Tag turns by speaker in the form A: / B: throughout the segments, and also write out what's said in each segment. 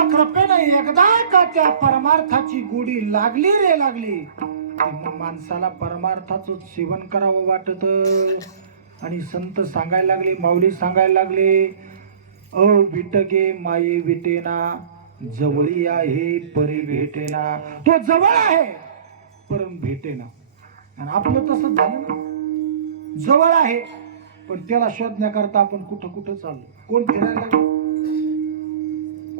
A: देवाच्या कृपेने एकदा का त्या परमार्थाची गोडी लागली रे लागली? की मग माणसाला परमार्थाचं सेवन करावं वाटत. आणि संत सांगायला लागले माऊली सांगायला लागले अ विटगे माये विटेना जवळी आहे परी भेटेना. तो जवळ आहे परम भेटेना. आणि आपलं तसं झालं ना. जवळ आहे पण त्याला शोधण्याकरता आपण कुठं कुठं चाललो? कोण फिरायला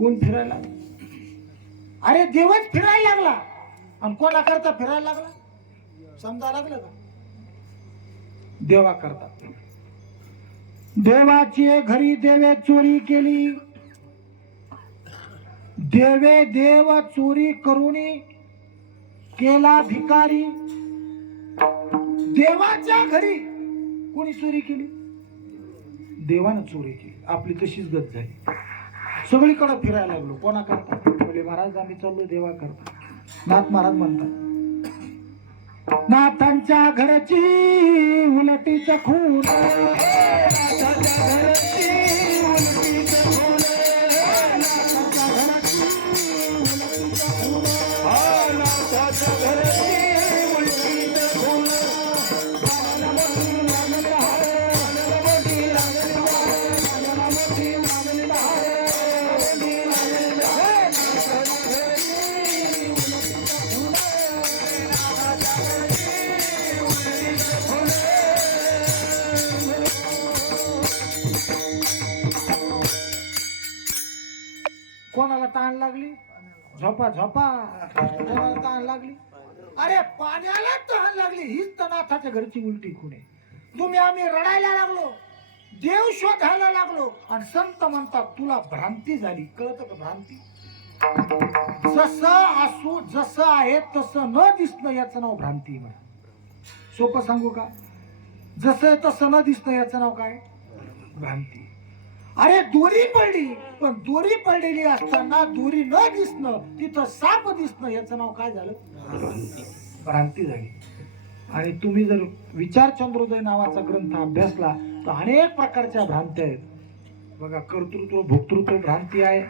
A: कोण फिरायला? लागलं? अरे देवच फिरायला लागला. आणि कोणाकरता फिरायला लागला? समजा लागलं का? देवा करता देवाची घरी देवे चोरी केली. देवे देव चोरी करुणी केला भिकारी. देवाच्या घरी कोणी चोरी केली? देवानं चोरी केली. आपली तशीच गत झाली. सगळीकडे फिरायला लागलो. कोणा करता बोले महाराज आम्ही चाललो देवा करता नाथ महाराज म्हणतात नाथांच्या घराची उलटी खून नाथांच्या घरची उलटीच कोणाला ताण लागली? झोपा झोपा. कोणाला ताण लागली? अरे पाण्याला तहान लागली. हीच तर नाथाच्या घरची उलटी खुणे आहे. तुम्ही आम्ही रडायला लागलो. देव शोधायला लागलो. आणि संत म्हणतात तुला भ्रांती झाली. कळत का भ्रांती? जस असू जसं आहे तसं न दिसणं याचं नाव भ्रांती म्हणा. सोपं सांगू का? जसं आहे तसं न दिसणं याचं नाव काय? भ्रांती. अरे दोरी पडली. पण दोरी पडलेली असताना दोरी न दिसणं तिथं साप दिसणं याचं नाव काय झालं? भ्रांती झाली. आणि तुम्ही जर विचार चंद्रोदय नावाचा ग्रंथ अभ्यासला तर अनेक प्रकारच्या भ्रांत्या आहेत. बघा कर्तृत्व भोक्तृत्व भ्रांती आहे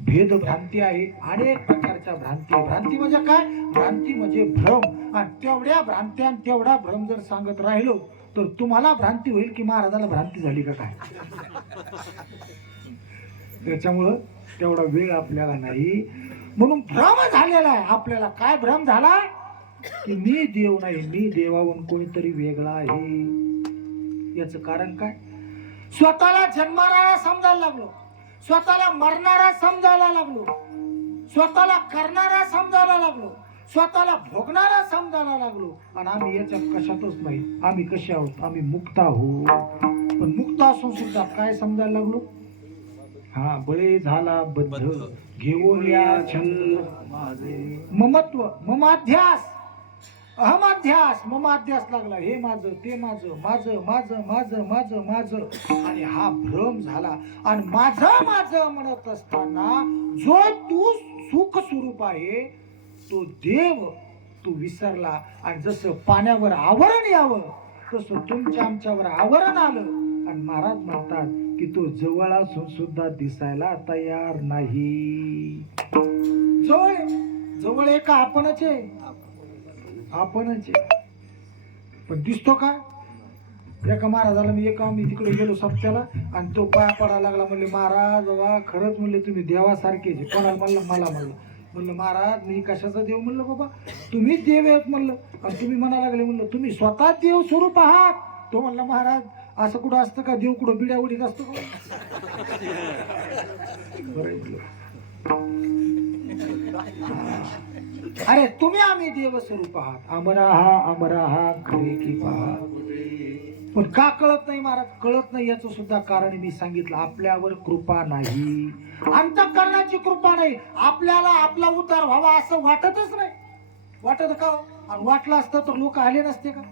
A: भेद भ्रांती आहे अनेक प्रकारच्या भ्रांती. भ्रांती म्हणजे काय? भ्रांती म्हणजे भ्रम. आणि तेवढ्या भ्रांत्या तेवढा भ्रम जर सांगत राहिलो तर तुम्हाला भ्रांती होईल की महाराजाला भ्रांती झाली का काय? त्याच्यामुळं तेवढा वेळ आपल्याला नाही. म्हणून भ्रम झालेला आहे. आपल्याला काय भ्रम झाला? की मी देव नाही मी देवाहून कोणीतरी वेगळा आहे. याच कारण काय? स्वतःला जन्मणारा समजायला लागलो. स्वतःला मरणारा समजायला लागलो. स्वतःला करणारा समजायला लागलो. स्वतःला भोगणारा समजायला लागलो. आणि आम्ही याच्यात कशातच नाही. आम्ही कसे आहोत? आम्ही मुक्त आहोत. पण मुक्त असून सुद्धा काय समजायला लागलो? हा बळे झाला बद्ध. घेऊन या छंद. ममत्व ममाध्यास. अहमाध्यास. ममाध्यास लागला. हे माझं ते माझं माझं माझं माझं माझं माझं. आणि हा भ्रम झाला. आणि माझं माझं म्हणत असताना जो तू सुख स्वरूप आहे तो देव तू विसरला. आणि जसं पाण्यावर आवरण यावं तसं तुमच्या आमच्यावर आवरण आलं. आणि महाराज म्हणतात की तो जवळ असून सुद्धा दिसायला तयार नाही. जवळ जवळ आहे का आपणच आहे. आपणच आहे. पण दिसतो का? एका महाराजाला मी एका मी तिकडे गेलो सप्त्याला आणि तो पाया पडायला लागला. म्हणले महाराज बाबा खरंच म्हणले तुम्ही देवासारखेच कोणाला म्हणलं? मला म्हणलं. म्हणलं महाराज मी कशाचा देव? म्हणलं बाबा तुम्हीच देव आहेत म्हणलं. आणि तुम्ही म्हणा लागले म्हणलं तुम्ही स्वतः देव स्वरूप आहात. तो म्हणला महाराज असं कुठं असतं का? देव कुठं बिड्या उडीत असतो का? अरे तुम्ही आम्ही देव स्वरूप आहात. अमरा हा अमरा हा खरे की पहा पण का कळत नाही महाराज? कळत नाही याचं सुद्धा कारण मी सांगितलं आपल्यावर कृपा नाही. अंतकरणाची कृपा नाही. आपल्याला आपला उद्धार व्हावा असं वाटतच नाही. वाटत का हो? आणि वाटलं असतं तर लोक आले नसते का?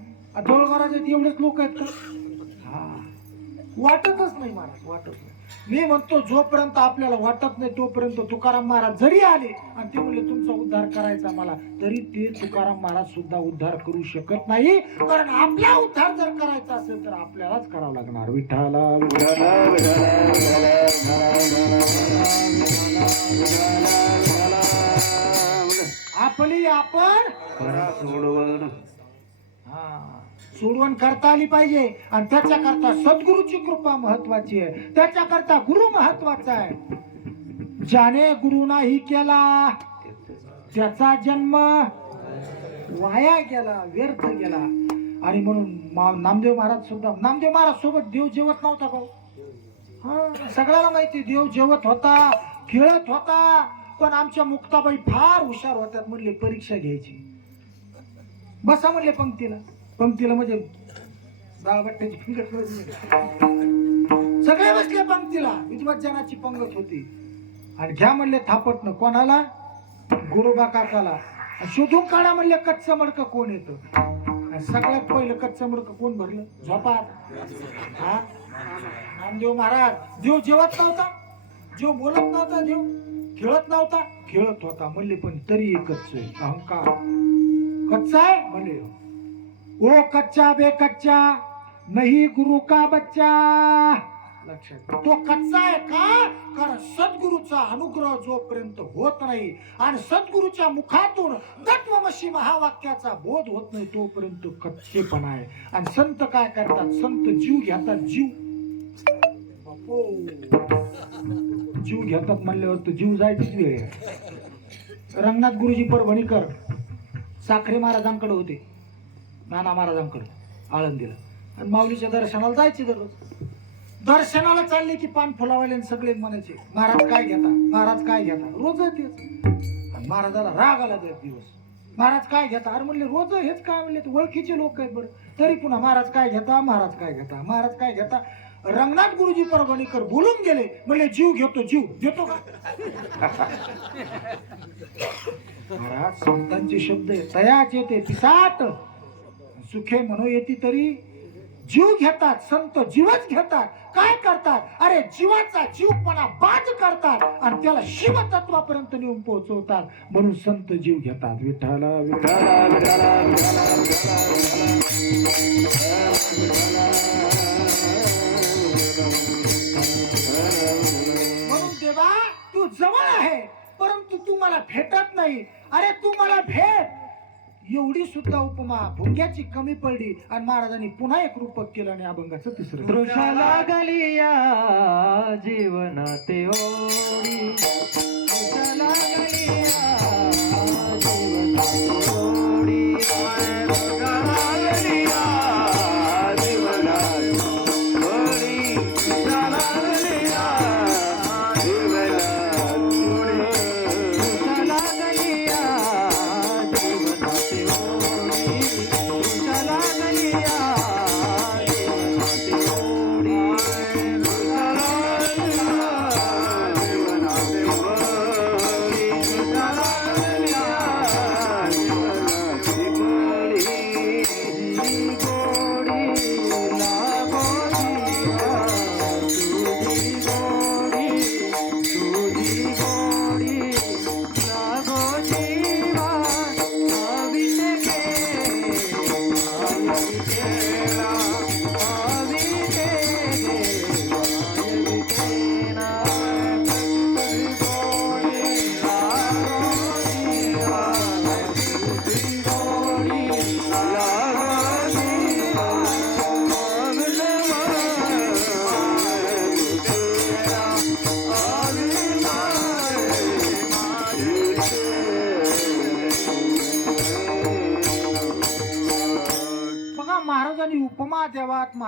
A: डोळगाराचे एवढेच लोक आहेत का? हा. वाटतच नाही महाराज वाटत नाही. मी म्हणतो जोपर्यंत आपल्याला वाटत नाही तोपर्यंत तुकाराम महाराज जरी आले आणि ते म्हणले तुमचा उद्धार करायचा मला तरी ते तुकाराम महाराज सुद्धा उद्धार करू शकत नाही कारण आपला उद्धार जर करायचा असेल तर आपल्यालाच करावा लागणार विठाला आपली आपण हा सोडवण करता आली पाहिजे. आणि त्याच्याकरता सद्गुरूची कृपा महत्वाची आहे. त्याच्याकरता गुरु महत्त्वाचा आहे. ज्याने गुरु नाही केला त्याचा जन्म वाया गेला व्यर्थ गेला. आणि म्हणून नामदेव महाराज सुद्धा नामदेव महाराज सोबत देव जेवत नव्हता भाऊ. हा सगळ्याला माहिती देव जेवत होता खेळत होता. पण आमच्या मुक्ताबाई फार हुशार होत्या म्हणले परीक्षा घ्यायची. बसा म्हणले पंक्तीला. पंक्तीला म्हणजे दाळबट्ट्याची फिंगत सगळे बसले पंक्तीला. विद्वज्जनाची पंगत होती. आणि घ्या म्हणले थापटणं कोणाला? गुरुबा काकाला. आणि शोधून काढा म्हणले कच्च मडकं कोण येतं. आणि सगळ्यात पहिलं कच्च मडकं कोण भरलं? झोपात. हा? नामदेव महाराज देव जेवत नव्हता. देव बोलत नव्हता देव खेळत नव्हता. खेळत होता म्हणले पण तरी एकच आहे. अहंकार. कच्चा आहे? म्हणले ओ कच्चा बे कच्चा नाही गुरु का बच्चा? तो कच्चा आहे का? कारण सद्गुरूचा अनुग्रह जोपर्यंत होत नाही आणि सद्गुरूच्या मुखातून तत्वमशी महावाक्याचा बोध होत नाही तोपर्यंत कच्चेपणा आहे. आणि संत काय करतात? संत जीव घेतात जीव. जीव घेतात म्हणल्यावर तर जीव जायचीच वेळ रंगनाथ गुरुजी परभणीकर साखरे महाराजांकडे होते. नाना महाराजांकडे आळंदीला. आणि माऊलीच्या दर्शनाला जायचे दररोज दर्शनाला चालले की पान फुलावाले आणि सगळे म्हणायचे महाराज काय घेता? महाराज काय घेता? रोज तेच. महाराजाला राग आला दर दिवस. महाराज काय घेता? अरे म्हणले रोज हेच काय? म्हणले ओळखीचे लोक आहेत बरं. तरी पुन्हा महाराज काय घेता? महाराज काय घेता? महाराज काय घेता? रंगनाथ गुरुजी परभणीकर बोलून गेले. म्हणले जीव घेतो जीव. घेतो का? महाराज संतांचे शब्द तयाच येते पिसाट सुखे म्हणू येते तरी जीव घेतात संत जीवच घेतात. काय करतात? अरे जीवाचा जीवपणा बाज करतात आणि त्याला शिवतत्वापर्यंत नेऊन पोहोचवतात. म्हणून संत जीव घेतात. विठाला विठाला
B: विठाला
A: म्हणून देवा तू जवळ आहे परंतु तू मला भेटत नाही. अरे तू मला भेट. एवढी सुद्धा उपमा भुंग्याची कमी पडली आणि महाराजांनी पुन्हा एक रूपक केलं आणि अभंगाचं तिसरं.
B: तृषा लागली या जीवनाते ओढी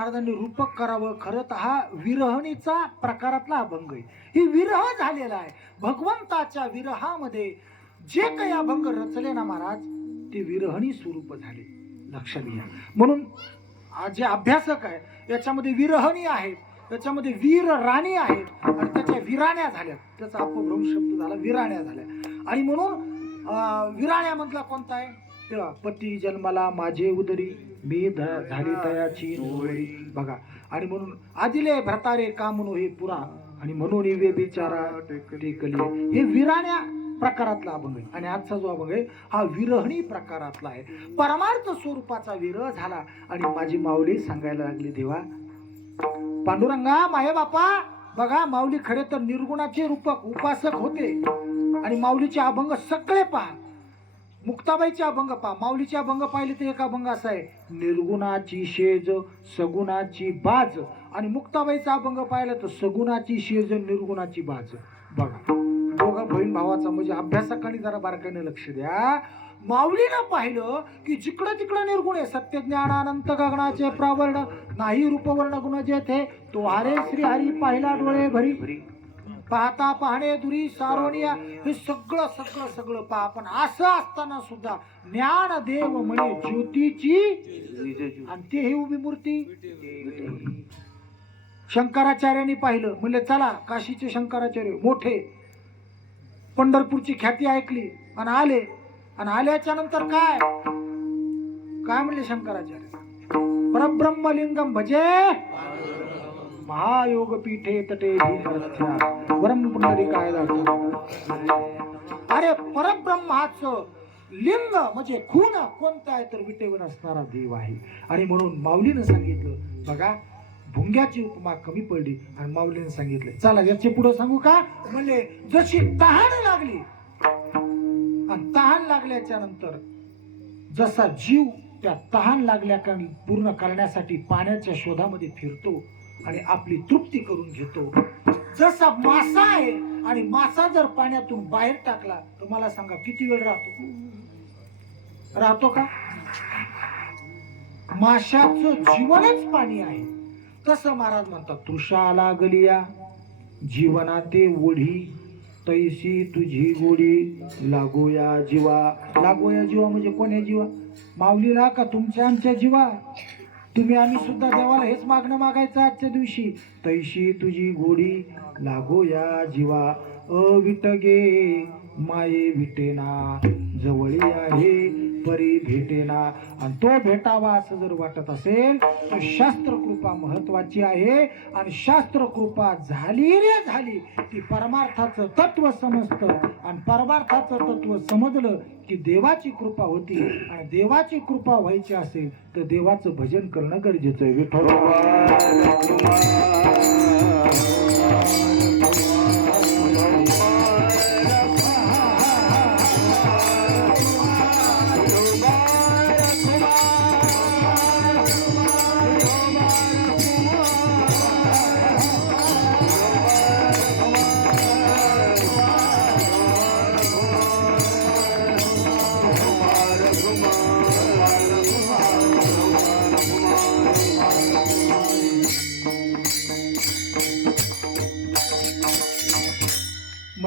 A: महाराजांनी रूपक करावं. खरं तर हा विरहणीचा प्रकारातला अभंग आहे. ही विरह झालेला आहे. भगवंताच्या विरहामध्ये जे काही अभंग रचले ना महाराज ते विरहणी स्वरूप झाले. लक्षात घ्या. म्हणून जे अभ्यासक आहे याच्यामध्ये विरहणी आहेत त्याच्यामध्ये वीर राणी आहेत आणि त्याच्या विराण्या झाल्या. त्याचा अपभ्रम शब्द झाला विराण्या झाल्या. आणि म्हणून विराण्या विराण्यामधला कोणता आहे? पती जन्माला माझे उदरी. मी द झाली तयाची नोवरी बघा. आणि म्हणून आदिले भ्रतारे का म्हणू हे पुरा. आणि म्हणून वे बिचारा टेकली. हे विराण्या प्रकारातला अभंग आहे. आणि आजचा जो अभंग आहे हा विरहणी प्रकारातला आहे. परमार्थ स्वरूपाचा विरह झाला. आणि माझी माऊली सांगायला लागली देवा पांडुरंगा माय बापा बघा माऊली खरे तर निर्गुणाचे रूपक उपासक होते. आणि माऊलीचे अभंग सगळे पहा मुक्ताबाईचे अभंग पा माऊलीचे अभंग पाहिले तर एक अभंग असा आहे निर्गुणाची शेज सगुणाची बाज. आणि मुक्ताबाईचा अभंग पाहिला तर सगुणाची शेज निर्गुणाची बाज. बघा दोघा बहीण भावाचा म्हणजे अभ्यासाकडे जरा बारकाईने लक्ष द्या. माऊलीनं पाहिलं की जिकडं तिकडं निर्गुण आहे. सत्यज्ञान अनंत गगनाचे प्रावर्ण नाही रूपवर्ण गुण जेथे तो हरे श्री हरी पाहिला डोळे भरी. पाहता पाहणे दुरी सारोनिया हे सगळं सगळं सगळं पहा पण असं असताना सुद्धा ज्ञान देव म्हणे ज्योतीची आणि ते ही उभी मूर्ती. शंकराचार्यांनी पाहिलं. म्हणले चला काशीचे शंकराचार्य मोठे. पंढरपूरची ख्याती ऐकली आणि आले. आणि आल्याच्यानंतर काय? काय म्हणले शंकराचार्य? परब्रह्मलिंगम भजे. महायोग पीठे तटे वरम पुंडरी काय अरे परब्रह्माचं लिंग म्हणजे खून कोणता आहे तर विटेवर असणारा देव आहे. आणि म्हणून माऊलीनं सांगितलं बघा भुंग्याची उपमा कमी पडली आणि माऊलीनं सांगितलं चला याचे पुढे सांगू का? म्हणजे जशी तहान लागली आणि तहान लागल्याच्या नंतर जसा जीव त्या तहान लागल्या पूर्ण करण्यासाठी पाण्याच्या शोधामध्ये फिरतो आणि आपली तृप्ती करून घेतो. जसा मासा आहे आणि मासा जर पाण्यातून बाहेर टाकला तर मला सांगा किती वेळ राहतो? राहतो का? माशाचं जीवनच पाणी आहे. तसं महाराज म्हणतात तृषा लागलिया जीवनाते ओढी तैसी तुझी गोडी लागोया जीवा. लागोया जीवा म्हणजे कोण्या जीवा? माऊलीला का तुमच्या आमच्या जीवा? तुम्ही आम्ही सुद्धा देवाला हेच मागणं मागायचं आजच्या दिवशी. तैशी तुझी गोडी लागो या जीवा. अविटगे माये विटेना. जवळी आहे परी भेटेना आणि तो भेटावा असं जर वाटत असेल तर शास्त्रकृपा महत्वाची आहे. आणि शास्त्रकृपा झाली रे झाली की परमार्थाचं तत्व समजतं. आणि परमार्थाचं तत्व समजलं की देवाची कृपा होती. आणि देवाची कृपा व्हायची असेल तर देवाचं भजन करणं गरजेचं आहे. विठ्ठल.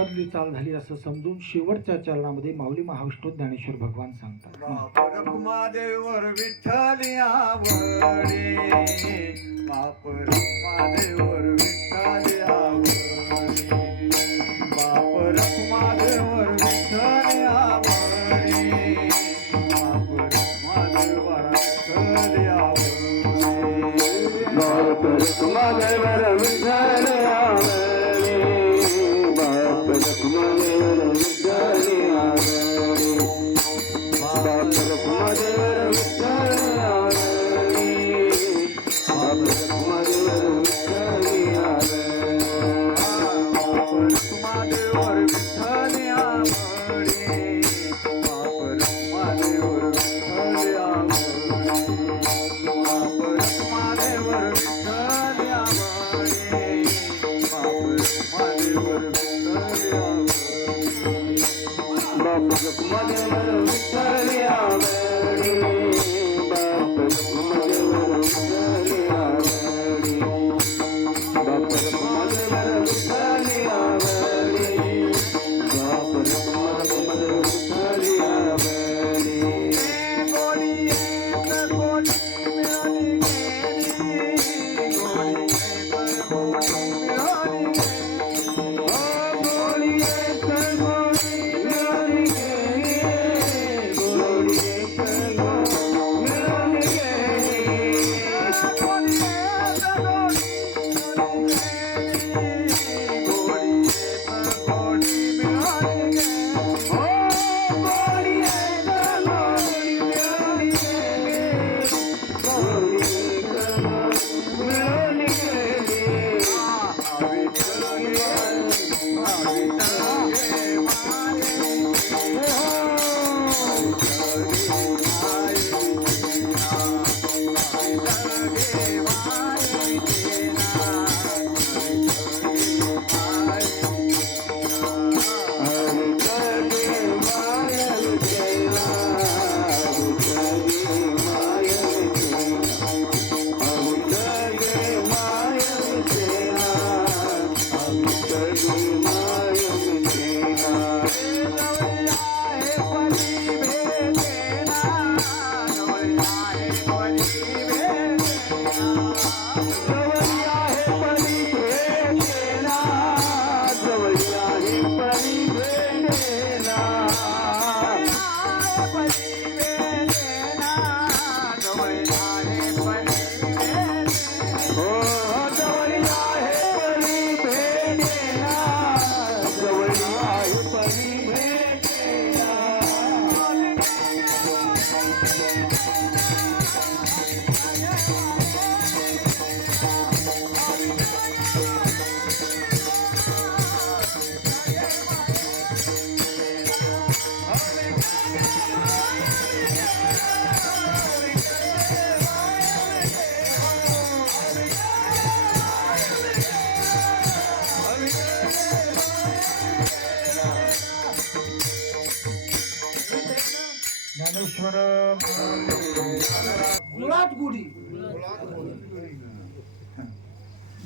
A: मधली चाल झाली असं समजून शेवटच्या चरणामध्ये माऊली महाविष्णू ज्ञानेश्वर भगवान सांगतात.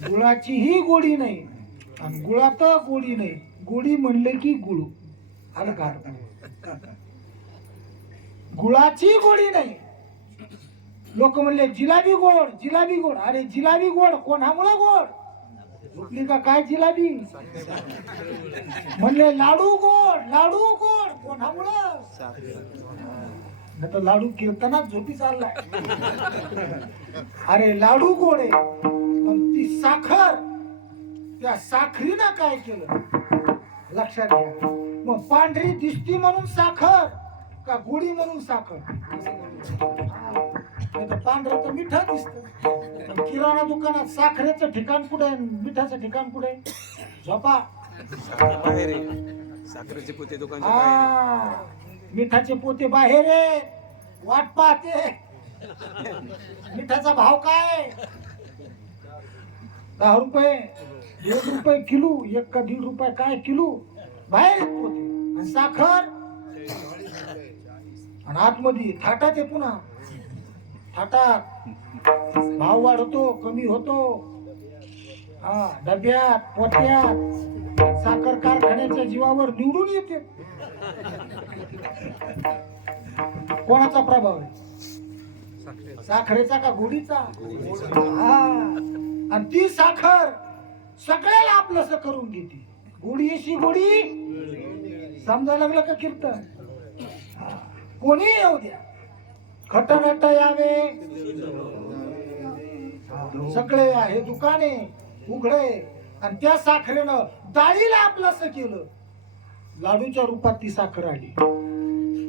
A: गुळाची ही गोडी नाही. आणि गुळात गोडी नाही. गोडी म्हणले की गुळ. आलं का गुळाची गोडी नाही. लोक म्हणले जिलाबी गोड जिलाबी गोड. अरे जिलाबी गोड कोणामुळे गोड? झोपली का? काय जिलाबी? म्हणले लाडू गोड लाडू गोड कोणामुळं? तर लाडू कीर्तनात झोपी चाललाय. अरे लाडू गोड आहे. ती साखर. त्या साखरीनं काय केलं? लक्षात घ्या. मग पांढरी दिसती म्हणून साखर का गोडी म्हणून साखर? पांढरं तर मिठा दिसत. किराणा दुकानात साखरेचं ठिकाण कुठे आहे? मिठाचं ठिकाण कुठे झोपा.
C: बाहेर आहे. साखरेचे पोते.
A: आ, मिठाचे पोते बाहेर आहे. वाट पाहते. मिठाचा भाव काय दहा रुपये दीड रुपये किलो एक का दीड रुपये काय किलो? बाहेर आणि साखर? आणि आतमध्ये थाटात आहे पुन्हा. थाटात. भाव वाढतो कमी होतो. हा डब्यात पोट्यात साखर कारखान्याच्या जीवावर निवडून येते. कोणाचा प्रभाव आहे? साखरेचा का गोडीचा? हा. आणि ती साखर सगळ्याला आपलंस करून घेते. गोडी अशी गुडी समजा लागलं का कीर्तन? कोणी येऊ द्या. खटनट यावे. सगळे आहे दुकाने उघडे. आणि त्या साखरेनं डाळीला आपलंस केलं. लाडूच्या रूपात ती साखर आली.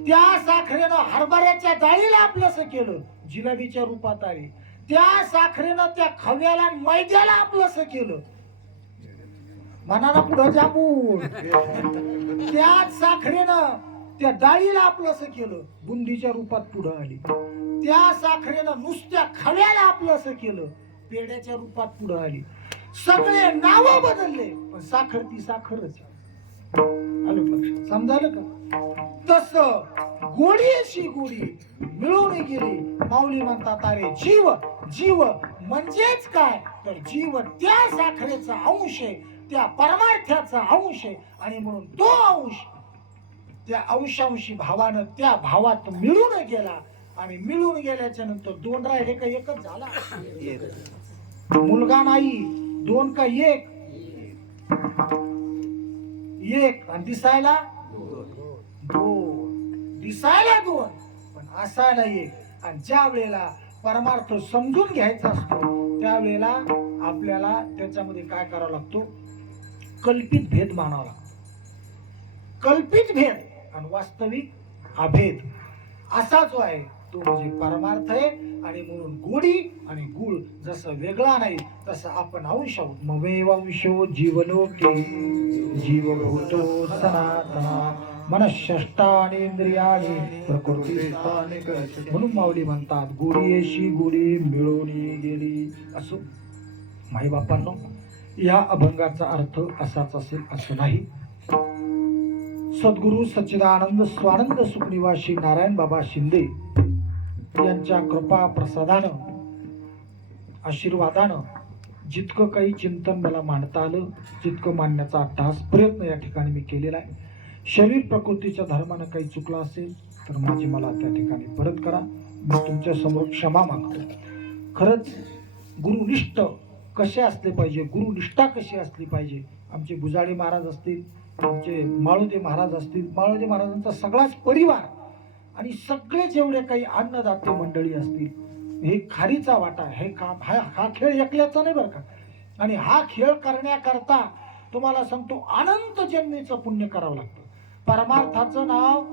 A: त्या साखरेनं हरभऱ्याच्या डाळीला आपलंस केलं. जिलेबीच्या रूपात आली. त्या साखरेनं त्या खव्याला मैद्याला आपलंस केलं. म्हणाला पुढं जामून त्याच साखरेनं त्या डाळीला आपलंस केलं. बुंदीच्या रूपात पुढं आली. त्या साखरेनं नुसत्या खव्याला आपलंस केलं. पेड्याच्या रूपात पुढं आली. सगळे नाव बदलले. पण साखर ती साखरच. समजालं आलं का? तस गोडी अशी गोडी मिळून गेली. माऊली म्हणतात अरे जीव जीव म्हणजेच काय? तर जीव त्या साखरेचा अंश आहे त्या परमार्थ्याचा अंश आहे. आणि म्हणून तो अंश त्या अंशांशी भावानं त्या भावात मिळून गेला. आणि मिळून गेल्याच्यानंतर दोन राहिले का एकच झाला? मुलगा नाही दोन का एक? एक. आणि दिसायला? दोन. दिसायला दोन. पण असायला एक. आणि ज्या वेळेला परमार्थ समजून घ्यायचा असतो त्यावेळेला आपल्याला त्याच्यामध्ये काय करावा लागतो? कल्पित भेद मानावा लागतो. कल्पित भेद आणि वास्तविक अभेद असा जो आहे तो म्हणजे परमार्थ आहे आणि म्हणून गोडी आणि गुळ जसं वेगळा नाही तसं आपण अंश आहोत. ममेवंशो जीवलोके जीवभूतो सनातना. मनःष्टानेंद्रियाने प्रकृती म्हणून माऊली म्हणतात गोडी अशी मिळवली गेली. असो. माई बापांनो या अभंगाचा अर्थ असाच असेल असं नाही. सद्गुरु सच्चिदानंद स्वानंद सुखनिवासी नारायण बाबा शिंदे यांच्या कृपा प्रसादानं आशीर्वादानं जितकं काही चिंतन मला मांडता आलं जितकं मांडण्याचा अट्टहास प्रयत्न या ठिकाणी मी केलेला आहे. शरीर प्रकृतीच्या धर्मानं काही चुकलं असेल तर माझी मला त्या ठिकाणी परत करा. मी तुमच्यासमोर क्षमा मागतो. खरंच गुरुनिष्ठ कसे असले पाहिजे? गुरुनिष्ठा कशी असली पाहिजे? आमचे गुजाडी महाराज असतील आमचे माळोदे महाराज असतील माळोदे महाराजांचा सगळाच परिवार आणि सगळे जेवढे काही अन्नदाते मंडळी असतील हे खारीचा वाटा हे काम हा हा खेळ एकल्याचा नाही बरं का? आणि हा खेळ करण्याकरता तुम्हाला सांगतो अनंत जन्मेचं पुण्य करावं लागतं. परमार्थाचं नाव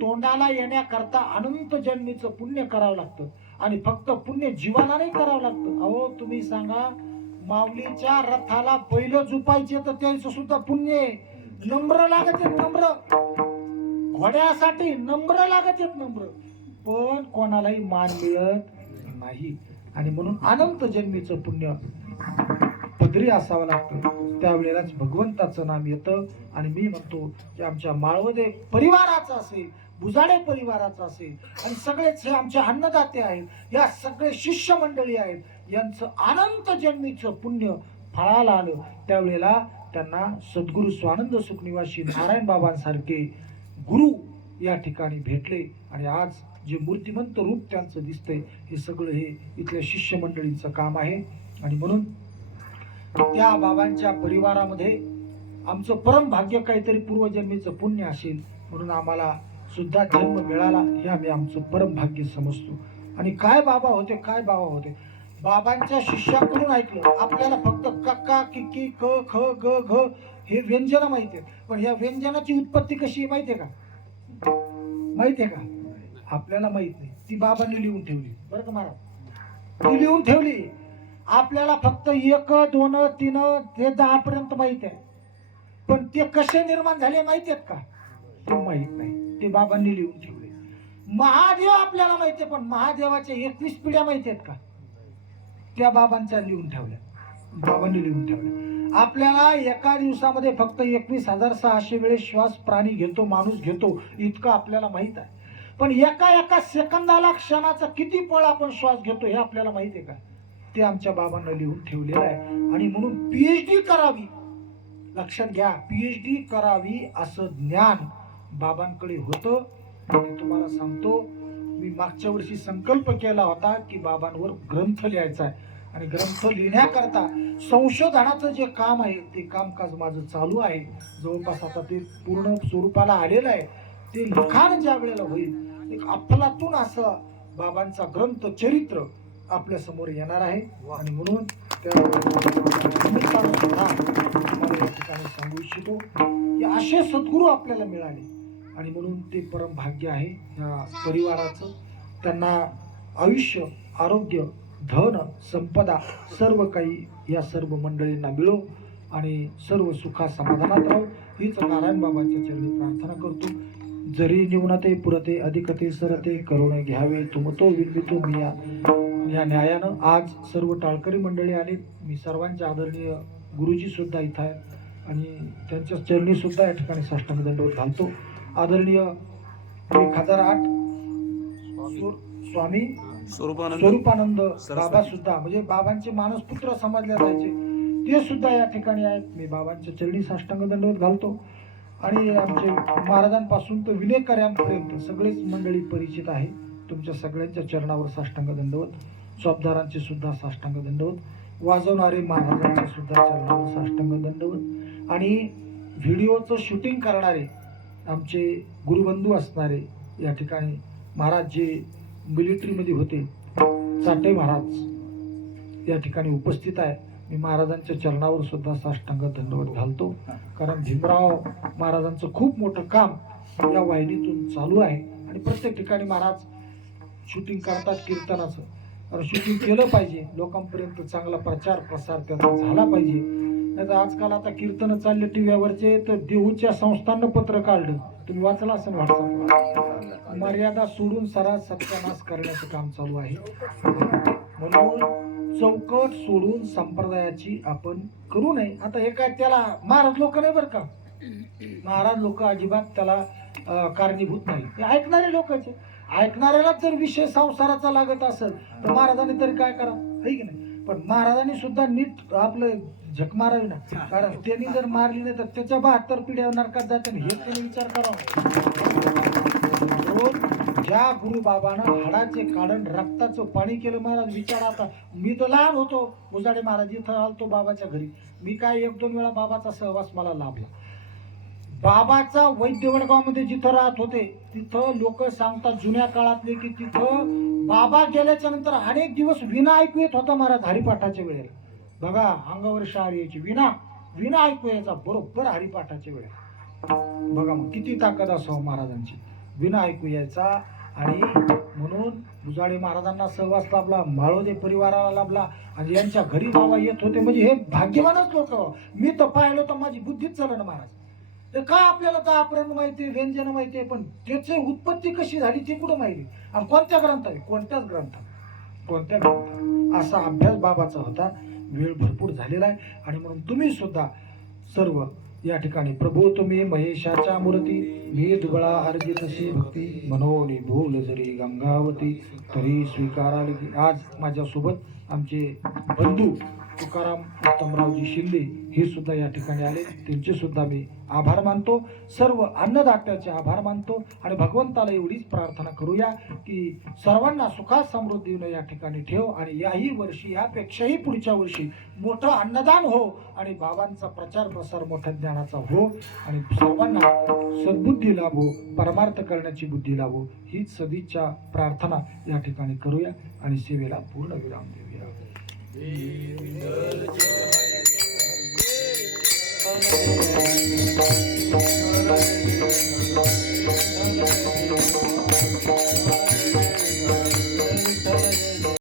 A: तोंडाला येण्याकरता अनंत जन्मीचं पुण्य करावं लागतं. आणि फक्त पुण्य जीवाला नाही करावं लागतं. अहो तुम्ही सांगा माऊलीच्या रथाला पहिलं झुपायचे तर त्यांचं सुद्धा पुण्य नम्र लागत आहेत नम्र. घोड्यासाठी नम्र लागत आहेत नम्र. पण कोणालाही मान मिळत नाही. आणि म्हणून अनंत जन्मीचं पुण्य पदरी असावं लागतं त्यावेळेलाच भगवंताचं नाम येतं. आणि मी म्हणतो की आमच्या माळवदे परिवाराचं असेल बुजाडे परिवाराचं असेल आणि सगळेच हे आमचे अन्नदाते आहेत या सगळे शिष्य मंडळी आहेत यांचं अनंत जन्मीचं पुण्य फळाला आलं. त्यावेळेला त्यांना सद्गुरू स्वानंद सुखनिवासी नारायण बाबांसारखे गुरु या ठिकाणी भेटले. आणि आज जे मूर्तिमंत रूप त्यांचं दिसतंय हे सगळं हे इथल्या शिष्य मंडळींचं काम आहे. आणि म्हणून त्या बाबांच्या परिवारामध्ये आमचं परम भाग्य काहीतरी पूर्वजन्मीचं पुण्य असेल म्हणून आम्हाला सुद्धा जन्म मिळाला हे आम्ही आमचं परम भाग्य समजतो. आणि काय बाबा होते काय बाबा होते? बाबांच्या शिष्याकडून ऐकलं. आपल्याला फक्त कक्का किक्की क ख ग घ हे व्यंजन माहिती आहेत. पण या व्यंजनाची उत्पत्ती कशी आहे माहिती आहे का? माहिती आहे का? आपल्याला माहीत नाही. ती बाबांनी लिहून ठेवली. बरं का महाराज? ती लिहून ठेवली. आपल्याला फक्त एक दोन तीन ते दहापर्यंत माहीत आहे. पण ते कसे निर्माण झाले माहिती आहेत का? ते माहीत नाही. ते बाबांनी लिहून ठेवले महादेव आपल्याला माहिती आहे पण महादेवाच्या एकवीस पिढ्या माहिती आहेत का? त्या बाबांच्या लिहून ठेवल्या. बाबांनी लिहून ठेवल्या. आपल्याला एका दिवसामध्ये फक्त एकवीस हजार सहाशे वेळेस श्वास प्राणी घेतो माणूस घेतो इतकं आपल्याला माहीत आहे. पण एका एका सेकंदाला क्षणाचा किती पळ आपण श्वास घेतो हे आपल्याला माहिती आहे का? ते आमच्या बाबांना लिहून ठेवलेलं आहे. आणि म्हणून पीएचडी करावी. लक्षात घ्या पीएचडी करावी असं ज्ञान बाबांकडे होतं. मी तुम्हाला सांगतो मी मागच्या वर्षी संकल्प केला होता की बाबांवर ग्रंथ लिहायचा आहे. आणि ग्रंथ लिहिण्याकरता संशोधनाचं जे काम आहे ते कामकाज माझं चालू आहे. जवळपास आता ते पूर्ण स्वरूपाला आलेलं आहे. ते लिखाण ज्या वेळेला होईल एक अफलातून असं बाबांचा ग्रंथ चरित्र आपल्यासमोर येणार आहे. आणि म्हणून तुम्हाला या ठिकाणी सांगू इच्छितो. की असे सद्गुरू आपल्याला मिळाले. आणि म्हणून ते परम भाग्य आहे या परिवाराचं. त्यांना आयुष्य आरोग्य धन संपदा सर्व काही या सर्व मंडळींना मिळो. आणि सर्व सुखा समाधानात राहो. हीच नारायण बाबांच्या चरणी प्रार्थना करतो. जरी निवणते पुरते अधिकते सरते करुणे घ्यावे तुम तो विनवितो मी या या न्यायानं आज सर्व टाळकरी मंडळी आली मी सर्वांच्या आदरणीय गुरुजी सुद्धा इथं आहेत आणि त्यांच्या चरणी सुद्धा या ठिकाणी साष्टांग दंडवत घालतो. आदरणीय एक हजार आठ स्व- स्वामी
C: स्वरूपानंद.
A: बाबा सुद्धा म्हणजे बाबांचे मानसपुत्र समजले जायचे ते सुद्धा या ठिकाणी आहेत. मी बाबांच्या चरणी साष्टांग दंडवत घालतो. आणि आमचे महाराजांपासून तर विलेकऱ्यांपर्यंत सगळेच मंडळी परिचित आहे तुमच्या सगळ्यांच्या चरणावर साष्टांग दंडवत स्वाबदारांचे सुद्धा साष्टांग दंडवत वाजवणारे महाराजांचे सुद्धा चरणावर साष्टांग दंडवत. आणि व्हिडिओचं शूटिंग करणारे आमचे गुरुबंधू असणारे या ठिकाणी महाराज जे मिलिटरीमध्ये होते चाटे महाराज या ठिकाणी उपस्थित आहे. मी महाराजांच्या चरणावर सुद्धा साष्टांग दंडवत घालतो. कारण भीमराव महाराजांचं खूप मोठं काम या वाहिनीतून चालू आहे. आणि प्रत्येक ठिकाणी महाराज शूटिंग करतात कीर्तनाचं. कारण शूटिंग केलं पाहिजे. लोकांपर्यंत चांगला प्रचार प्रसार त्याचा झाला पाहिजे. नाही तर आजकाल आता कीर्तन चालले टी व्हीवरचे तर देहूच्या संस्थांना पत्र काढलं. तुम्ही वाचला असं व्हॉट्सअपला. मर्यादा सोडून सरास सत्यानाश करण्याचं काम चालू आहे. म्हणून चौकट सोडून संप्रदायाची आपण करू नये. आता हे काय त्याला महाराज लोक नाही बरं का? महाराज लोक अजिबात त्याला कारणीभूत नाही. हे ऐकणारे लोकांचे ऐकणाऱ्याला जर विषय संसाराचा लागत असेल तर महाराजांनी तरी काय करा है की नाही? पण महाराजांनी सुद्धा नीट आपलं झक मारावी ना. कारण त्यांनी जर मारली नाही तर त्याच्या बहात्तर पिढ्या नरकात जाते हे त्यांनी विचार करावा. म्हणून ज्या गुरु बाबानं हाडाचे काढण रक्ताचं पाणी केलं महाराज विचार आता मी तर लहान होतो. उजाडे महाराज इथं आलतो बाबाच्या घरी. मी काय एक दोन वेळा बाबाचा सहवास मला लाभला. बाबाचा वैद्यवडगावमध्ये जिथं राहत होते तिथं लोक सांगतात जुन्या काळातले की तिथं बाबा गेल्याच्यानंतर अनेक दिवस विना ऐकू येत होता महाराज हरिपाठाच्या वेळेला. बघा अंगावर शाळ यायची. विना विना ऐकू यायचा. बरोबर हरिपाठाच्या वेळेला. बघा मग किती ताकद असावं महाराजांची. विना ऐकू यायचा आणि म्हणून बुजाडे महाराजांना सहवास लाभला माळोदे परिवाराला लाभला आणि यांच्या घरी बाबा येत होते. म्हणजे हे भाग्यवानच लोक. मी तर पाहिलं तर माझी बुद्धीच झालं ना महाराज. तर का आपल्याला तर आपल्याला माहिती व्यंजन माहिती आहे पण त्याची उत्पत्ती कशी झाली ती कुठं माहिती आणि कोणत्या ग्रंथ आहे? कोणत्याच ग्रंथात कोणत्या ग्रंथात असा अभ्यास बाबाचा होता. वेळ भरपूर झालेला आहे. आणि म्हणून तुम्ही सुद्धा सर्व या ठिकाणी प्रभू तुम्ही महेशाच्या मूर्ती मी दुबळा अर्जी तशी भक्ती मनोनी भूल जरी गंगावती तरी स्वीकाराली की आज माझ्यासोबत आमचे बंधू तुकाराम उत्तमरावजी शिंदे हे सुद्धा या ठिकाणी आले. त्यांचे सुद्धा मी आभार मानतो. सर्व अन्नदात्याचे आभार मानतो. आणि भगवंताला एवढीच प्रार्थना करूया की सर्वांना सुखात समृद्धीने या ठिकाणी ठेव आणि याही वर्षी यापेक्षाही पुढच्या वर्षी मोठं अन्नदान हो आणि बाबांचा प्रचार प्रसार मोठ्या ज्ञानाचा हो आणि सर्वांना सद्बुद्धी लाभो परमार्थ करण्याची बुद्धी लाभो. हीच सदिच्छा प्रार्थना या ठिकाणी करूया आणि सेवेला पूर्ण विराम देऊया. Thank you.